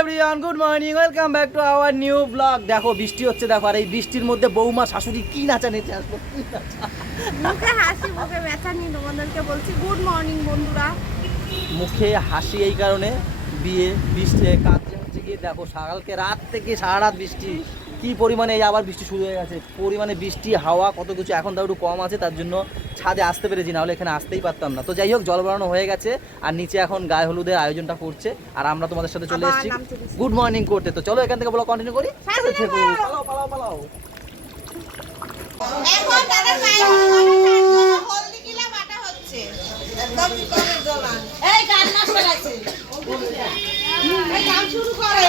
Everyone good morning welcome back to our new blog দেখো বৃষ্টি হচ্ছে দেখো আর এই বৃষ্টির মধ্যে বৌমা শাশুড়ি কি নাচা নেচে আসলো মুখে হাসি মুখে ব্যথা নিয়ে তোমাদেরকে বলছি গুড মর্নিং বন্ধুরা। মুখে হাসি এই কারণে বিয়ে বৃষ্টি কাজ হচ্ছে গিয়ে দেখো সকালকে রাত থেকে সারা রাত বৃষ্টি। কি পরিমাণে এই আবার বৃষ্টি শুরু হয়ে গেছে? পরিমাণে বৃষ্টি হাওয়া কত কিছু এখন তাও একটু কম আছে তার জন্য ছাদে আসতে পেরেছি না হলে এখানে আসতেই পারতাম না। তো যাই হোক জল বাড়ানো হয়ে গেছে আর নিচে এখন গায়ে হলুদের আয়োজনটা করছে আর আমরা তোমাদের সাথে চলে এসেছি। গুড মর্নিং করতে। তো চলো এখান থেকে বলো কন্টিনিউ করি। সাথে থেকো। পালাও পালাও পালাও। এখন দাদা পায়ে হলদি কিলা বাটা হচ্ছে। একদম করে জোলান এই গান না শোনাচ্ছে এই গান শুরু করে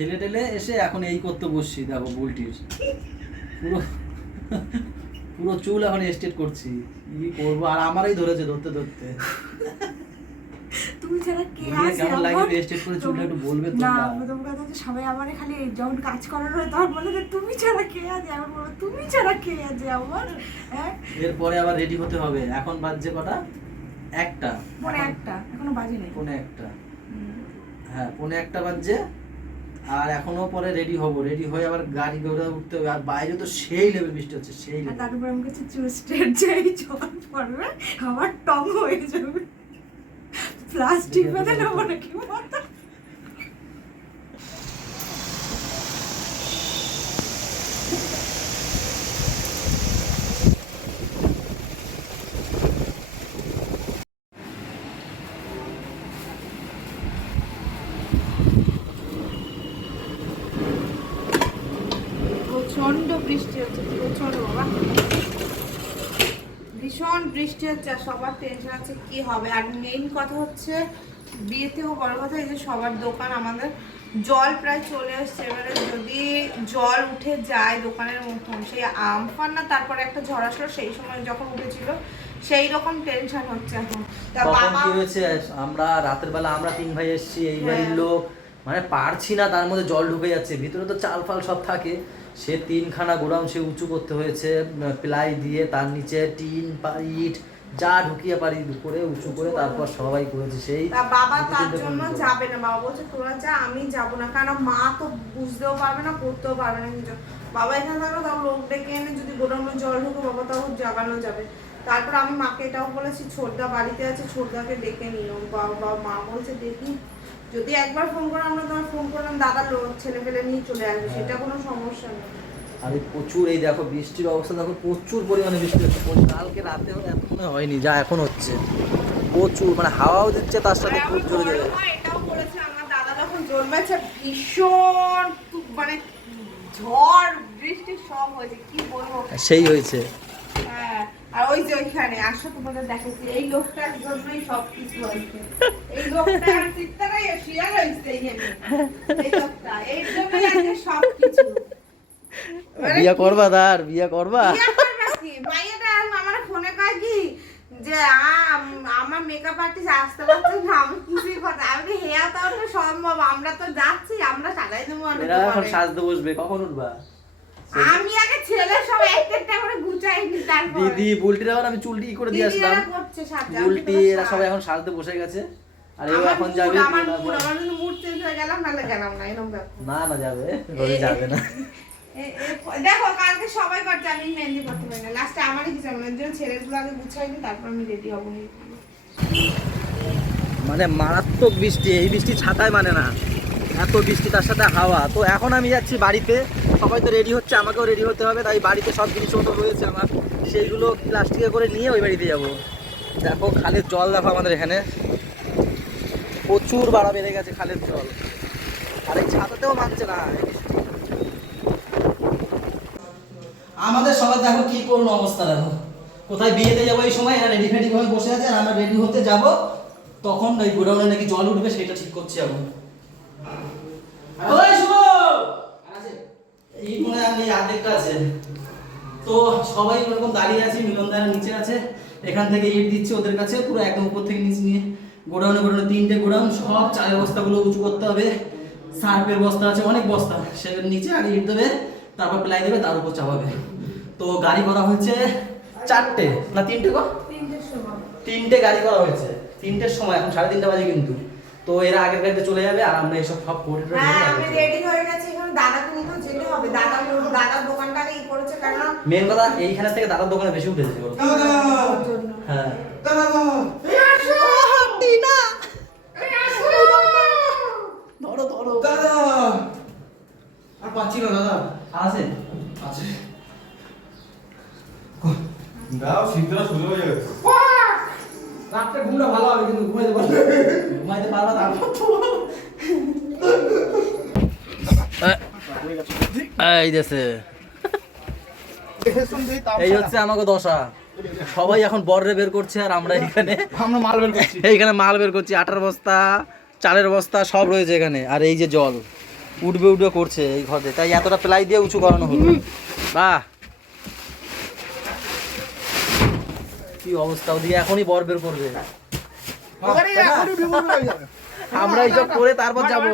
খেলে টেলে এসে এখন এই করতে বসছি দেখো বুলটির পুরো পুরো চুল এখন স্টেট করছি। কি করব? আর আমারই ধরেছে ধরতে ধরতে। তুমি ছাড়া কে আছে কেমন লাগে? করে চুলটা একটু বলবে না তোমরা প্রথম কথা হচ্ছে সবাই আমারে খালি যখন কাজ করার হয় তখন বলে যে তুমি ছাড়া কে আছে আমার বলো তুমি ছাড়া কে আছে আমার হ্যাঁ? এরপরে আবার রেডি হতে হবে। এখন বাজছে কটা? একটা। একটা এখনও বাজে নেই পৌনে একটা। হ্যাঁ পৌনে একটা বাজছে। আর এখনও পরে রেডি হব রেডি হয়ে আবার গাড়ি ঘোড়া উঠতে হবে। আর বাইরে তো সেই লেভেল বৃষ্টি হচ্ছে সেই লেভেল তারপর আমার কাছে চুল স্ট্রেট যেই জল পড়বে আমার টং হয়ে যাবে। প্লাস্টিক বাদে নেব নাকি মাথা প্রচণ্ড বৃষ্টি হচ্ছে প্রচণ্ড বাবা। ভীষণ বৃষ্টি হচ্ছে আর সবার টেনশন আছে কি হবে? আর মেইন কথা হচ্ছে বিয়ে থেকেও বড় কথা এই যে সবার দোকান আমাদের জল প্রায় চলে আসছে। এবারে যদি জল উঠে যায় দোকানের মতন সেই আমফান না তারপরে একটা ঝড় আসলো সেই সময় যখন উঠেছিল সেই রকম টেনশন হচ্ছে এখন। তা বাবা কি হয়েছে আমরা রাতের বেলা আমরা তিন ভাই এসেছি এই বাড়ির হ্যাঁ। লোক মানে পারছি না তার মধ্যে জল ঢুকে যাচ্ছে ভিতরে তো চাল ফাল সব থাকে। সে তিনখানা গোডাউন সে উঁচু করতে হয়েছে প্লাই দিয়ে তার নিচে টিন ইট যা ঢুকিয়ে পারি করে উঁচু করে তারপর সবাই করেছে সেই বাবা তার জন্য যাবে না। বাবা বলছে তোরা যা আমি যাব না। কারণ মা তো বুঝতেও পারবে না করতেও পারবে না। কিছু বাবা এখানে থাকলে তাও লোক ডেকে এনে যদি গোডাউনে জল ঢুকে বাবা তাও জাগানো যাবে। তারপর আমি মাকে এটাও বলেছি ছোটদা বাড়িতে আছে ছোটদাকে ডেকে নিও। বাবা মা বলছে দেখি যদি একবার ফোন করে আমরা তোমার ফোন করলাম দাদা ছেলে পেলে নিয়ে চলে আসবে সেটা কোনো সমস্যা নেই। আর প্রচুর এই দেখো বৃষ্টির অবস্থা দেখো প্রচুর পরিমাণে বৃষ্টি হচ্ছে। কালকে রাতে হয়নি যা এখন হচ্ছে। প্রচুর মানে হাওয়াও দিচ্ছে তার সাথে খুব জোরে বড় জোরে এটাও বলেছে আমার দাদা যখন জন্মেছে ভীষণ মানে ঝড় বৃষ্টি সব হয়েছে কি বলব? সেই হয়েছে। হ্যাঁ আর ওই যে ওইখানে আসো তোমাদের দেখেছি এই লোকটার জন্যই সব কিছু হয়েছে। এই লোকটার চিত্তারাই শিয়ার হয়েছে এই লোকটা এই জন্যই সব কিছু বিয়া করবা তার বিয়া করবা? মাইয়াটা আমার ফোনে কয় কি? যে আম- আমার মেকআপ আর্টিস্ট আসতে পারছে না আমি কিছুই কথা আমি হেয়া তো সম্ভব আমরা তো যাচ্ছি আমরা সাজাই দেবো এখন সাজতে বসবে কখন উঠবা? আমি আগে ছেলে সব একটা একটা করে গুছাই নি তারপর। দিদি বুলটির আবার আমি চুলটি ই করে দিয়ে আসলাম। বুলটি এরা। সবাই এখন সাজতে বসে গেছে। আর এও এখন যাবে। আমার আমার কিন্তু mood হয়ে গেলাম নাহলে গেলাম না এরকম না না যাবে। রোজে যাবে না। দেখো কালকে সবাই করছে আমি মেহেন্দি করতে পারি না। লাস্টে আমারই কিছু না এর জন্য ছেলেগুলো আগে গুছাই নি তারপর আমি রেডি হব মানে মারাত্মক বৃষ্টি এই বৃষ্টি ছাতায় মানে না। এত বৃষ্টি, তার সাথে হাওয়া। তো এখন আমি যাচ্ছি বাড়িতে। সবাই তো রেডি হচ্ছে, আমাকেও রেডি হতে হবে। তাই বাড়িতে সব জিনিসপত্র রয়েছে আমার। সেইগুলো প্লাস্টিকে করে নিয়ে ওই বাড়িতে যাব। দেখো, খালের জল দেখো আমাদের এখানে। প্রচুর বাড়া বেড়ে গেছে খালের জল। আর এই ছাতাতেও মানছে না। আমাদের সবার দেখো কি করুন অবস্থা দেখো। কোথায় বিয়েতে যাব এই সময়? রেডি ফেডি হয়ে বসে আছে। আর আমরা রেডি হতে যাব। তখন ওই গোডাউনে নাকি জল উঠবে, সেটা ঠিক করছি এখন। ওই শুভ! এই মনে আমি অর্ধেকটা আছে। তো সবাই ওরকম দাঁড়িয়ে আছে মিলন দাঁড়া নিচে আছে এখান থেকে ইট দিচ্ছে ওদের কাছে পুরো একদম উপর থেকে নিচে নিয়ে। গোডাউনে গোডাউনে তিনটে গোডাউন সব চালের বস্তাগুলো উঁচু করতে হবে। সার্ফের বস্তা আছে অনেক বস্তা। সেটার নিচে আর ইট দেবে তারপর প্লাই দেবে তার উপর চাপাবে। তো গাড়ি করা হয়েছে চারটে না তিনটে গো? তিনটে গাড়ি করা হয়েছে তিনটের সময় এখন সাড়ে তিনটা বাজে কিন্তু। তো এরা আগের গাড়িতে চলে যাবে আর আমরা এসব সব করে হ্যাঁ আমি রেডি হয়ে গেছি। এখন দাদাকে নিতেও যেতে হবে। দাদা দাদার দোকানটাকে ই করেছে কারণ মেন কথা এইখানে থেকে দাদার দোকানে বেশি উঠেছে হ্যাঁ। ধরো ধরো। দাদা! আর পাচ্ছি না দাদা। আছে? আছে। দাও শীতটা শুরু হয়ে যাবে রাত্রে ঘুমটা ভালো হবে কিন্তু ঘুমাইতে পারবে ঘুমাইতে পারবা তারপর তো এই দেশে এই হচ্ছে আমাকে দশা। সবাই এখন বর্রে বের করছে আর আমরা এখানে আমরা মাল বের করছি। এইখানে মাল বের করছি আটার বস্তা চালের বস্তা সব রয়েছে এখানে। আর এই যে জল উঠবে উঠবে করছে এই ঘরে। তাই এতটা প্লাই দিয়ে উঁচু করানো হলো। বাহ। কি অবস্থা? ওদিকে এখনই বর বের করবে। আমরা এইসব করে তারপর যাব।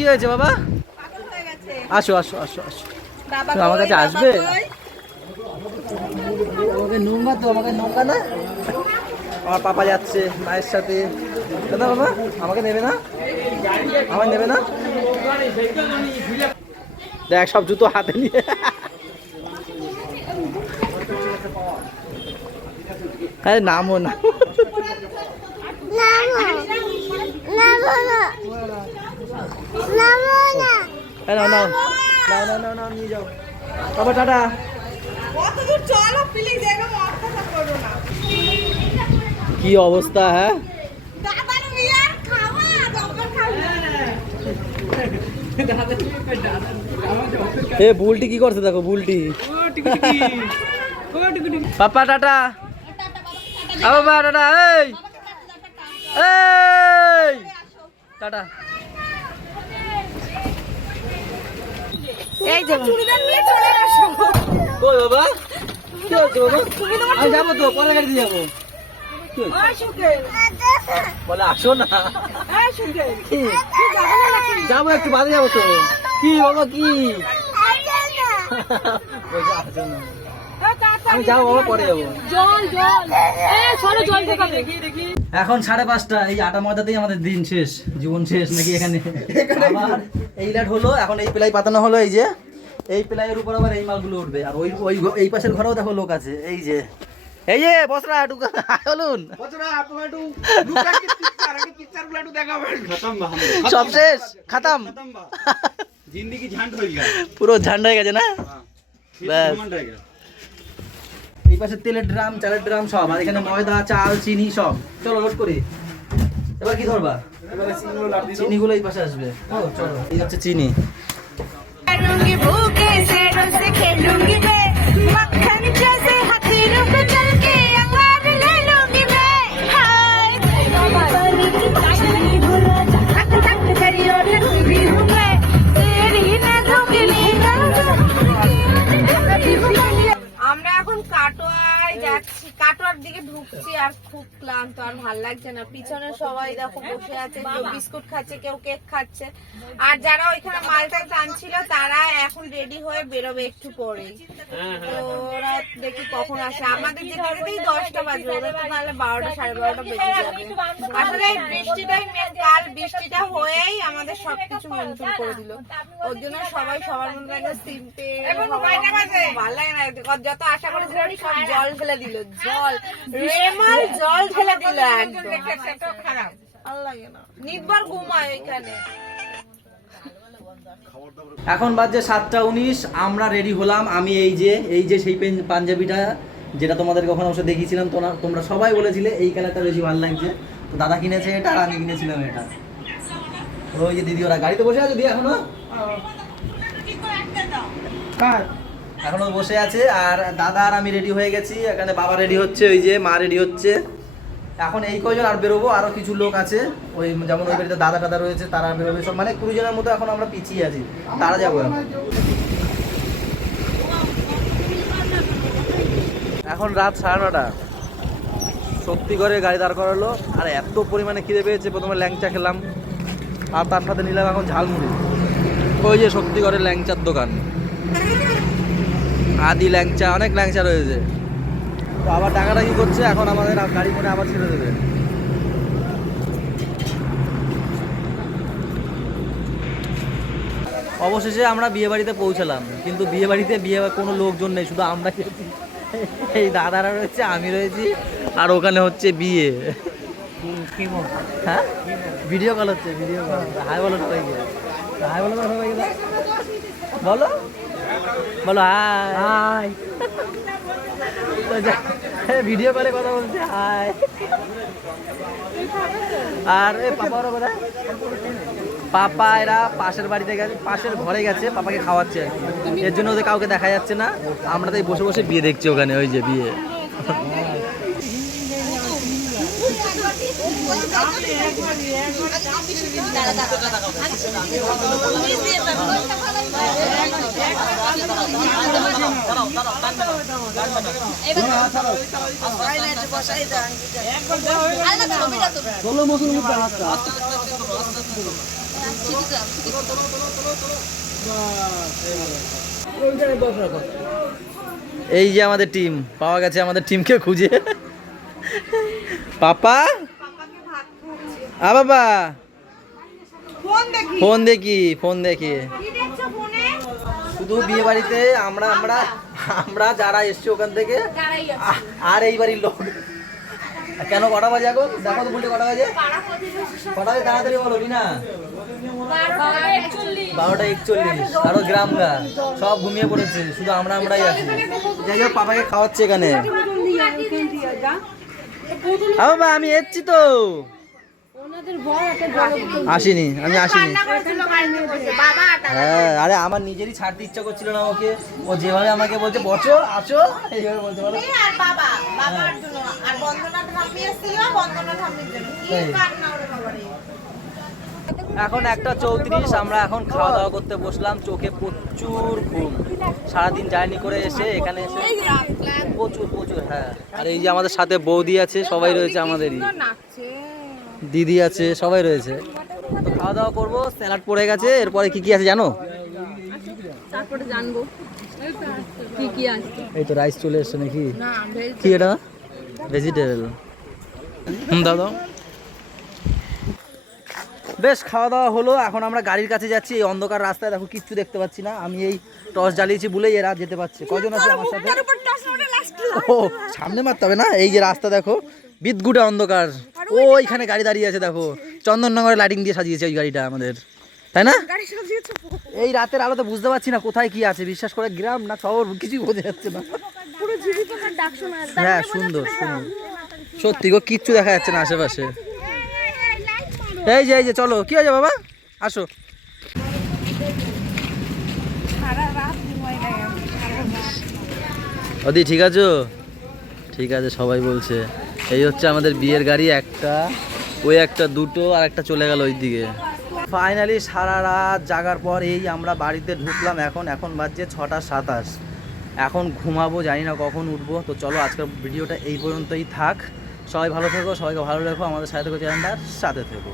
কি হয়েছে বাবা? আসো আসো আসো আসো। তো আমার কাছে আসবে? আমাকে নোংরা তো আমাকে নোংরা না? আমার পাপা যাচ্ছে মায়ের সাথে। দাদা বাবা আমাকে নেবে না? আমাকে নেবে না? দেখ সব জুতো হাতে নিয়ে। আরে নামো না। এই নাও নাও নাও নাও নাও নাও নিয়ে যাও বাবা টাটা কত দূর চলো প্লিজ এরকম অত্যাচার করো না কি অবস্থা হ্যাঁ দাদার বিয়ার খাওয়া দরকার খাওয়া এ বুলটি কি করছে দেখো বুলটি পাপা টাটা আ বাবা টাটা এই এই টাটা এই যে চুড়িদার নিয়ে চলে আসো। কই বাবা? কি হচ্ছে বাবা? আমি যাব তো গাড়িতে যাব। কি হয়েছে? আসুকে বলে আসো না। যাব একটু বাদে যাব তো। কি বাবা কি? আসো না। পরে এখন সাড়ে পাঁচটা এই আটা ময়দাতেই আমাদের দিন শেষ জীবন শেষ নাকি এখানে? এই লাট হলো এখন এই প্লাই পাতানো হলো এই যে। এই প্লাইয়ের উপর আবার এই মালগুলো উঠবে। আর ওই ওই এই পাশের ঘরেও দেখো লোক আছে এই যে। এই যে বসরা একটু বলুন। সব শেষ খাতাম। পুরো ঝান্ড হয়ে গেছে না? এই পাশে তেলের ড্রাম চালের ড্রাম সব আর এখানে ময়দা চাল চিনি সব। চলো লোড করি। এবার কি ধরবা? চিনিগুলো পাশে আসবে। ও চলো। এই হচ্ছে চিনি। খেলুঙ্গি আর ভালো লাগছে না। পিছনে সবাই দেখো বসে আছে কেউ বিস্কুট খাচ্ছে কেউ কেক খাচ্ছে। আর যারা ওইখানে টানছিল তারা এখন রেডি হয়ে বেরোবে একটু পরেই। তো ওরা দেখি কখন আসে। আমাদের দশটা বাজবে ওরা তো তাহলে বারোটা সাড়ে বারোটা বেজে যাবে। আসলে বৃষ্টিটাই কাল বৃষ্টিটা হয়েই আমাদের সবকিছু মন্থন করে দিল। ওর জন্য সবাই সবার মধ্যে একটা সিম্পল ভালো লাগে না। যত আশা করেছিলাম সব জল ফেলে দিল জল। রেমাল জল ফেলে দিল একদম। খারাপ। ভালো লাগে না। নির্ভর ঘুমায় এখানে। এখন বাজছে সাতটা উনিশ আমরা রেডি হলাম। আমি এই যে এই যে সেই পেন- পাঞ্জাবিটা যেটা তোমাদের ওখানে অবশ্য দেখিয়েছিলাম তোমরা তোমরা সবাই বলেছিলে এই কালারটা বেশি ভালো লাগছে। তো দাদা কিনেছে এটা আর আমি কিনেছিলাম এটা। ওই যে দিদি ওরা গাড়িতে বসে আছে দিদি এখনও? এখনও বসে আছে আর দাদা আর আমি রেডি হয়ে গেছি। এখানে বাবা রেডি হচ্ছে ওই যে মা রেডি হচ্ছে। এখন এই কয়জন আর বেরোবো? আরও কিছু লোক আছে। ওই যেমন ওই বাড়িতে দাদা টাদা রয়েছে, তারা বেরোবে সব। মানে কুড়ি জনের মতো এখন আমরা পিছিয়ে আছি। তারা যাব। এখন। রাত সাড়ে নটা। সত্যি করে গাড়ি দাঁড় করালো। আর এত পরিমাণে খিদে পেয়েছে, প্রথমে ল্যাংচা খেলাম। আর তার সাথে নিলাম, এখন ঝালমুড়ি। ওই যে সত্যি করে ল্যাংচার দোকান। আদি ল্যাংচা, অনেক ল্যাংচা রয়েছে। তো আবার টাকাটা কি করছে? এখন আমাদের গাড়ি করে আবার ছেড়ে দেবে। অবশেষে আমরা বিয়ে বাড়িতে পৌঁছালাম, কিন্তু বিয়ে বাড়িতে বিয়ে কোনো লোকজন নেই, শুধু আমরা এই দাদারা রয়েছে, আমি রয়েছি, আর ওখানে হচ্ছে বিয়ে। হ্যাঁ? ভিডিও কল হচ্ছে, ভিডিও কল। হাই বলো সবাইকে। হাই বলো বলো। বলো, হাই। হাই। ভিডিও কলে কথা বলছে আর এ পাপা কোথায়? পাপা এরা পাশের বাড়িতে গেছে, পাশের ঘরে গেছে, পাপাকে খাওয়াচ্ছে এর জন্য ওদের কাউকে দেখা যাচ্ছে না। আমরা তাই বসে বসে বিয়ে দেখছি ওখানে, ওই যে বিয়ে। এই যে আমাদের টিম পাওয়া গেছে আমাদের টিমকে খুঁজে। পাপা? আ বাবা। ফোন দেখি। ফোন দেখি শুধু বিয়ে বাড়িতে আমরা আমরা আমরা যারা এসছি ওখান থেকে আর এই বাড়ির লোক। কেন কটা বাজে এখন? দেখো তো বলতে কটা বাজে? কটা বাজে? তাড়াতাড়ি বলো না বারোটা একচল্লিশ। আরও গ্রাম গা। সব ঘুমিয়ে পড়েছে। শুধু আমরা আমরাই আছি। যাই হোক পাপাকে খাওয়াচ্ছে এখানে। বাবা আমি এসছি তো। আসিনি আমি আসিনি। হ্যাঁ আরে আমার নিজেরই ছাড়তে ইচ্ছা করছিল না ওকে। ও যেভাবে আমাকে বলছে বসো আসো। এইভাবে বলতে বাবারে। এখন একটা চৌত্রিশ আমরা এখন খাওয়া দাওয়া করতে বসলাম চোখে প্রচুর ঘুম। সারাদিন জার্নি করে এসে এখানে এসে প্রচুর প্রচুর হ্যাঁ। আর এই যে আমাদের সাথে বৌদি আছে সবাই রয়েছে আমাদেরই। নাচছে। দিদি আছে সবাই রয়েছে। খাওয়া দাওয়া করব স্যালাড পড়ে গেছে এরপরে কি কি আছে জানো? তারপরে জানব। কি কি আসছে এই তো রাইস চলে এসছে নাকি? না কি এটা? ভেজিটেবল হুম দাও বেশ খাওয়া দাওয়া হলো এখন আমরা গাড়ির কাছে যাচ্ছি এই অন্ধকার রাস্তায় দেখো কিচ্ছু দেখতে পাচ্ছি না। আমি এই টর্চ জ্বালিয়েছি বলেই এরা যেতে পারছে। কজন আছে আমার সাথে? ও সামনে মারতে হবে না? এই যে রাস্তা দেখো বিদগুটা অন্ধকার। ওইখানে গাড়ি দাঁড়িয়ে আছে দেখো। চন্দননগরে লাইটিং দিয়ে সাজিয়েছে ওই গাড়িটা আমাদের। তাই না? এই রাতের আলোতে বুঝতে পারছি না কোথায় কি আছে বিশ্বাস করে গ্রাম না শহর কিছুই বোঝা যাচ্ছে না। হ্যাঁ সুন্দর সুন্দর। সত্যি গো কিচ্ছু দেখা যাচ্ছে না আশেপাশে। এই যে এই যে চলো। কি হয়েছে বাবা? আসো। অদি ঠিক আছো? ঠিক আছে সবাই বলছে। এই হচ্ছে আমাদের বিয়ের গাড়ি, একটা, ওই একটা দুটো, আর একটা চলে গেল ওই দিকে ফাইনালি সারা রাত জাগার পর এই আমরা বাড়িতে ঢুকলাম এখন এখন বাজছে ছটা সাতাশ। এখন ঘুমাবো, জানি না কখন উঠবো, তো চলো আজকের ভিডিওটা এই পর্যন্তই থাক। সবাই ভালো থেকো, সবাইকে ভালো রেখো, আমাদের সাথে থেকো চ্যানেলটার সাথে থেকো।